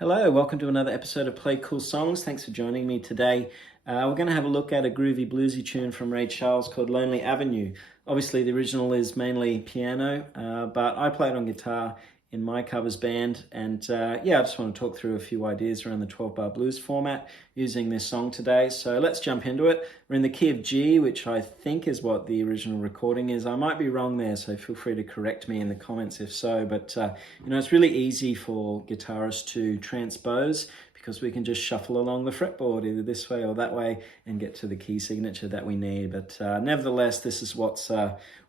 Hello, welcome to another episode of Play Cool Songs. Thanks for joining me today. We're going to have a look at a groovy bluesy tune from Ray Charles called Lonely Avenue. Obviously the original is mainly piano, but I play it on guitar in my covers band, and I just want to talk through a few ideas around the 12-bar blues format using this song today. So let's jump into it. We're in the key of G, which I think is what the original recording is. I might be wrong there, so feel free to correct me in the comments if so, but it's really easy for guitarists to transpose because we can just shuffle along the fretboard either this way or that way and get to the key signature that we need. But nevertheless, this is what's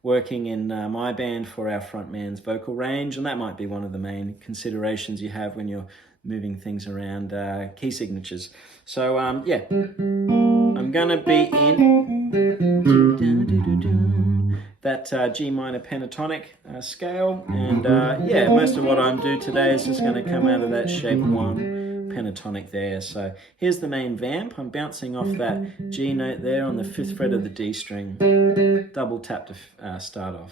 working in my band for our frontman's vocal range, and that might be one of the main considerations you have when you're moving things around key signatures. So I'm gonna be in that G minor pentatonic scale, and most of what I'm doing today is just going to come out of that shape 1 pentatonic there. So here's the main vamp. I'm bouncing off that G note there on the 5th fret of the D string. Double tap to start off.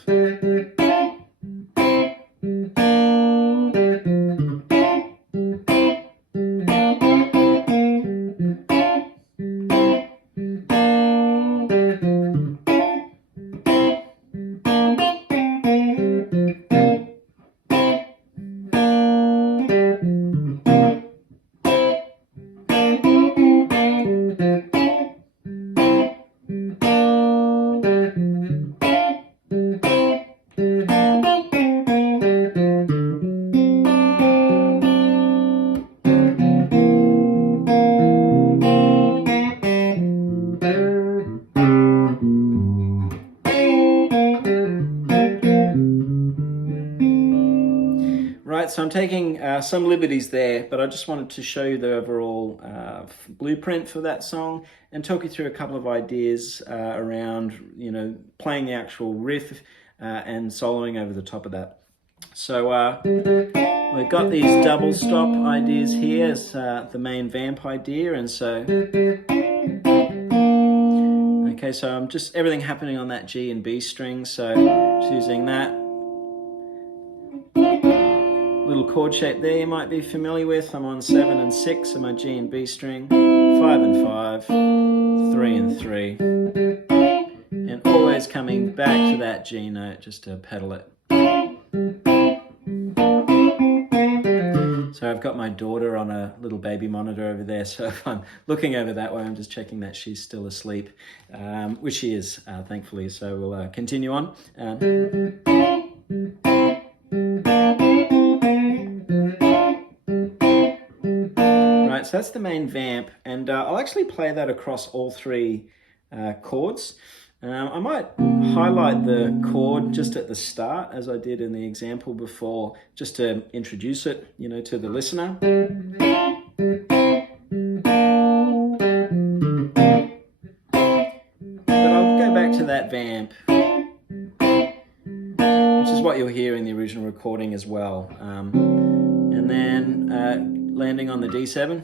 Right, so I'm taking some liberties there, but I just wanted to show you the overall blueprint for that song and talk you through a couple of ideas around, playing the actual riff and soloing over the top of that. So we've got these double stop ideas here as the main vamp idea, and so I'm just everything happening on that G and B string, so choosing that. Little chord shape there you might be familiar with. I'm on 7 and 6 on my G and B string, 5 and 5, 3 and 3, and always coming back to that G note just to pedal it. So I've got my daughter on a little baby monitor over there, so if I'm looking over that way, I'm just checking that she's still asleep, which she is, thankfully, so we'll continue on. Right, so that's the main vamp, and I'll actually play that across all 3 chords. I might highlight the chord just at the start, as I did in the example before, just to introduce it, to the listener. But I'll go back to that vamp, which is what you'll hear in the original recording as well. And then landing on the D7.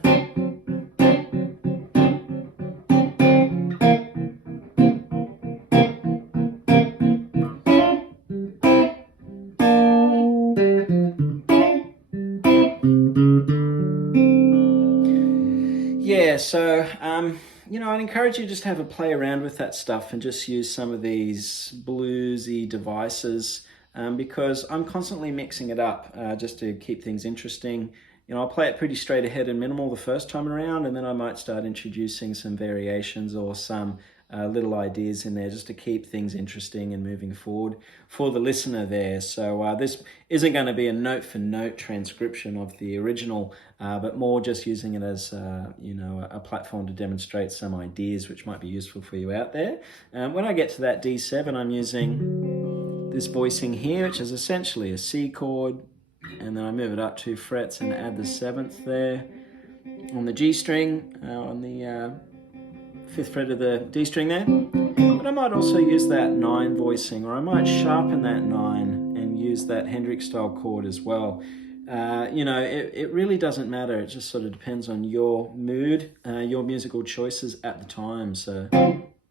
So, I'd encourage you just to have a play around with that stuff and just use some of these bluesy devices because I'm constantly mixing it up just to keep things interesting. I'll play it pretty straight ahead and minimal the first time around, and then I might start introducing some variations or some little ideas in there just to keep things interesting and moving forward for the listener there. So this isn't going to be a note-for-note transcription of the original, but more just using it as a platform to demonstrate some ideas which might be useful for you out there. When I get to that D7, I'm using this voicing here, which is essentially a C chord, and then I move it up 2 frets and add the 7th there on the G string, on the 5th fret of the D string there. But I might also use that 9 voicing, or I might sharpen that 9 and use that Hendrix style chord as well. It really doesn't matter. It just sort of depends on your mood, your musical choices at the time. So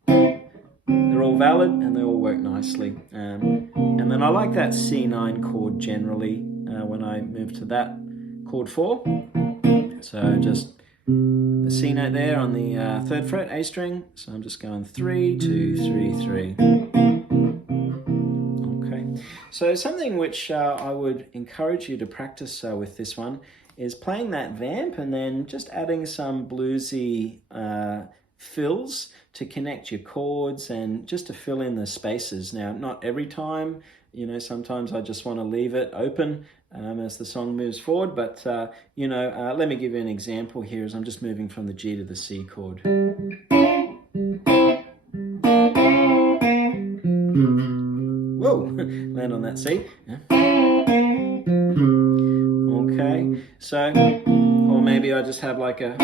they're all valid and they all work nicely. And then I like that C9 chord generally when I move to that chord 4. So just the C note there on the 3rd fret, A string. So I'm just going 3, 2, 3, 3. Okay. So something which I would encourage you to practice with this one is playing that vamp and then just adding some bluesy fills to connect your chords and just to fill in the spaces. Now, not every time, you know, sometimes I just want to leave it open as the song moves forward, but you know, let me give you an example here as I'm just moving from the G to the C chord. Whoa, land on that C. Okay, so, or maybe I just have like a,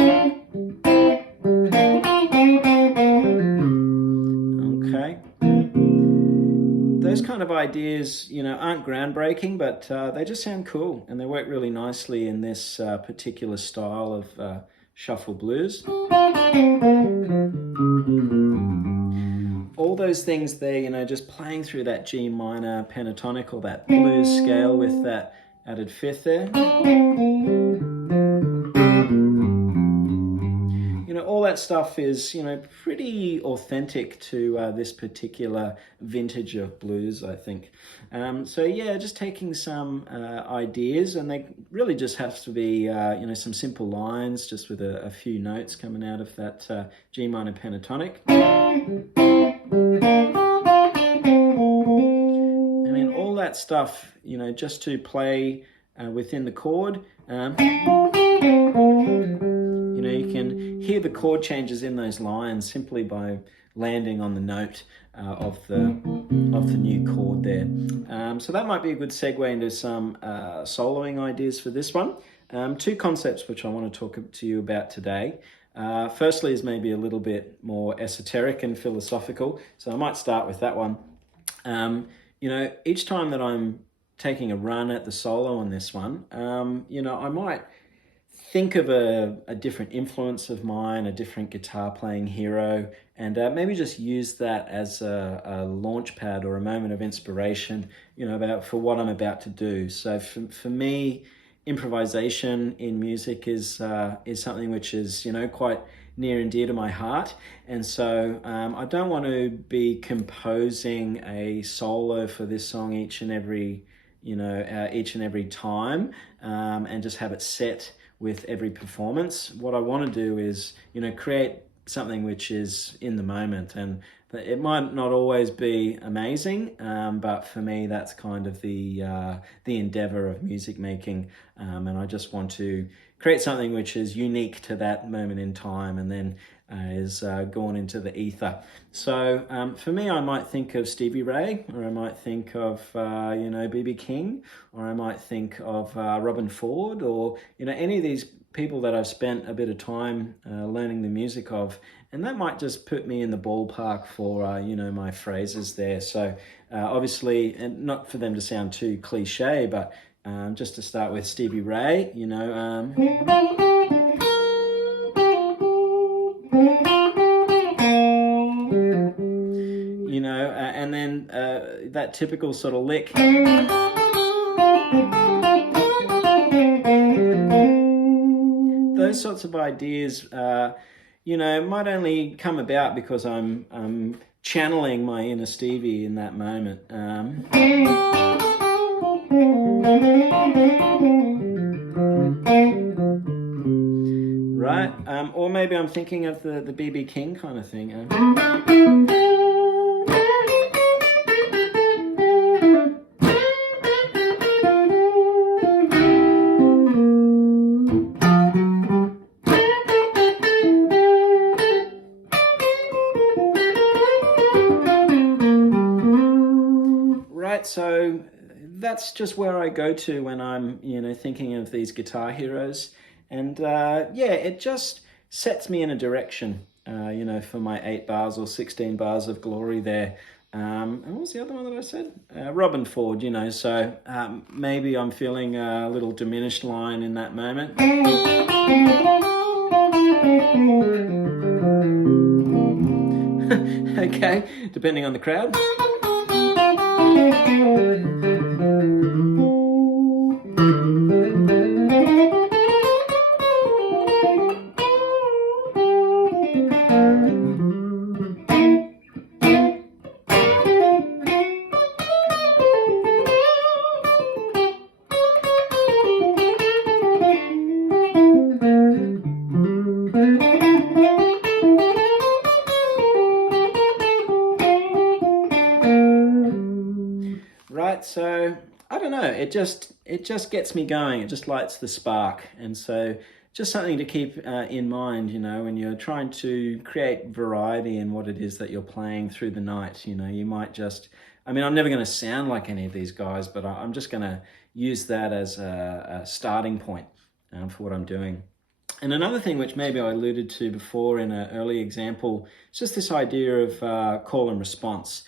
okay. Those kind of ideas, you know, aren't groundbreaking, but they just sound cool and they work really nicely in this particular style of shuffle blues. All those things there, you know, just playing through that G minor pentatonic or that blues scale with that added 5th there. You know, all that stuff is, you know, pretty authentic to this particular vintage of blues, I think. So yeah, just taking some ideas, and they really just have to be, you know, some simple lines just with a few notes coming out of that G minor pentatonic. I mean, all that stuff, you know, just to play within the chord. You know, you can hear the chord changes in those lines simply by landing on the note of the new chord there. So that might be a good segue into some soloing ideas for this one. 2 concepts which I want to talk to you about today. Firstly is maybe a little bit more esoteric and philosophical, so I might start with that one. You know, each time that I'm taking a run at the solo on this one, you know, I might think of a different influence of mine, a different guitar playing hero, and maybe just use that as a launch pad or a moment of inspiration, you know, for what I'm about to do. So for me, improvisation in music is something which is, you know, quite near and dear to my heart. And so I don't want to be composing a solo for this song each and every time and just have it set with every performance. What I want to do is, you know, create something which is in the moment, and it might not always be amazing, but for me that's kind of the endeavor of music making, and I just want to create something which is unique to that moment in time and then is gone into the ether. So for me, I might think of Stevie Ray, or I might think of you know, B.B. King, or I might think of Robin Ford, or, you know, any of these people that I've spent a bit of time learning the music of, and that might just put me in the ballpark for you know, my phrases there. So obviously, and not for them to sound too cliche, but just to start with Stevie Ray, you know, you know, and then that typical sort of lick. Those sorts of ideas, you know, might only come about because I'm channeling my inner Stevie in that moment. Right, or maybe I'm thinking of the B.B. King kind of thing. Right, so that's just where I go to when I'm, you know, thinking of these guitar heroes. And yeah, it just sets me in a direction, you know, for my 8 bars or 16 bars of glory there. And what was the other one that I said? Robin Ford, you know, so maybe I'm feeling a little diminished line in that moment. Okay, depending on the crowd. don't know, it just gets me going. It just lights the spark. And so just something to keep in mind, when you're trying to create variety in what it is that you're playing through the night. You might just, I'm never going to sound like any of these guys, but I'm just going to use that as a starting point for what I'm doing. And another thing which maybe I alluded to before in an early example, is just this idea of call and response.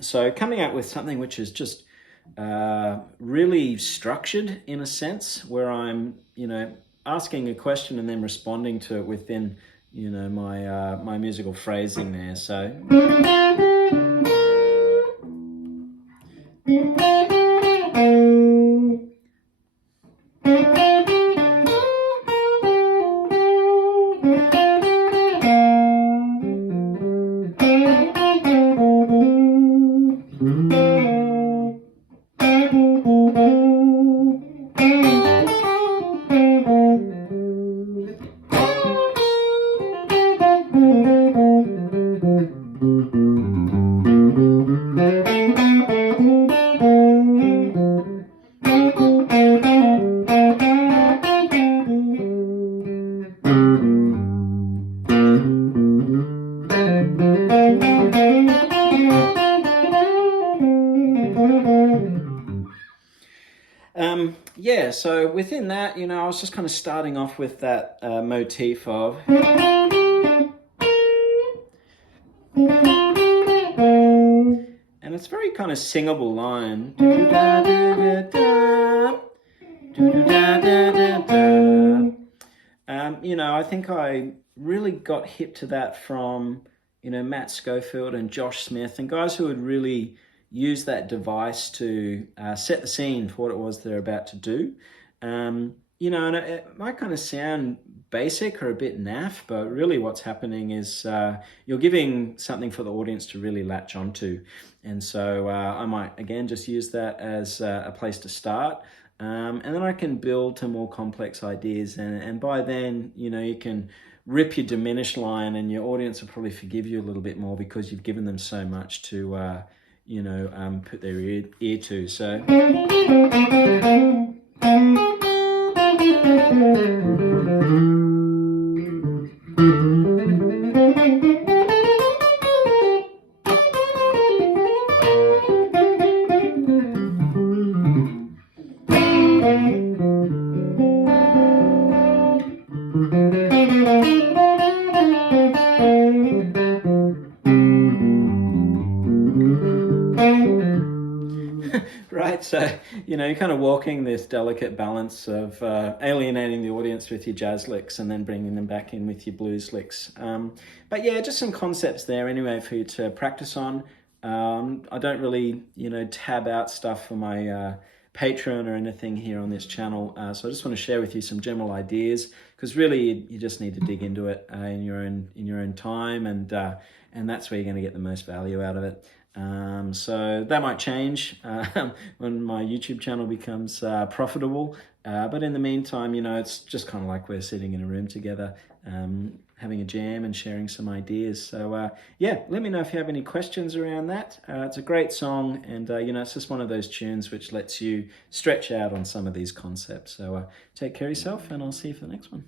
So coming out with something which is just really structured in a sense, where I'm, asking a question and then responding to it within, my musical phrasing there. So. Yeah, so within that, I was just kind of starting off with that motif of. And it's very kind of singable line. I think I really got hip to that from, Matt Schofield and Josh Smith, and guys who would really use that device to set the scene for what it was they're about to do. And it might kind of sound basic or a bit naff, but really what's happening is you're giving something for the audience to really latch onto. And so I might, again, just use that as a place to start. And then I can build to more complex ideas. And by then, you can rip your diminish line and your audience will probably forgive you a little bit more because you've given them so much to, put their ear to. So. Right, so you're kind of walking this delicate balance of alienating the audience with your jazz licks and then bringing them back in with your blues licks. But yeah, just some concepts there anyway for you to practice on. I don't really, tab out stuff for my Patreon or anything here on this channel, so I just want to share with you some general ideas, because really you just need to dig into it in your own time, and that's where you're going to get the most value out of it. So that might change when my YouTube channel becomes profitable, but in the meantime, it's just kind of like we're sitting in a room together, having a jam and sharing some ideas. So yeah, let me know if you have any questions around that. It's a great song, and it's just one of those tunes which lets you stretch out on some of these concepts. So take care of yourself, and I'll see you for the next one.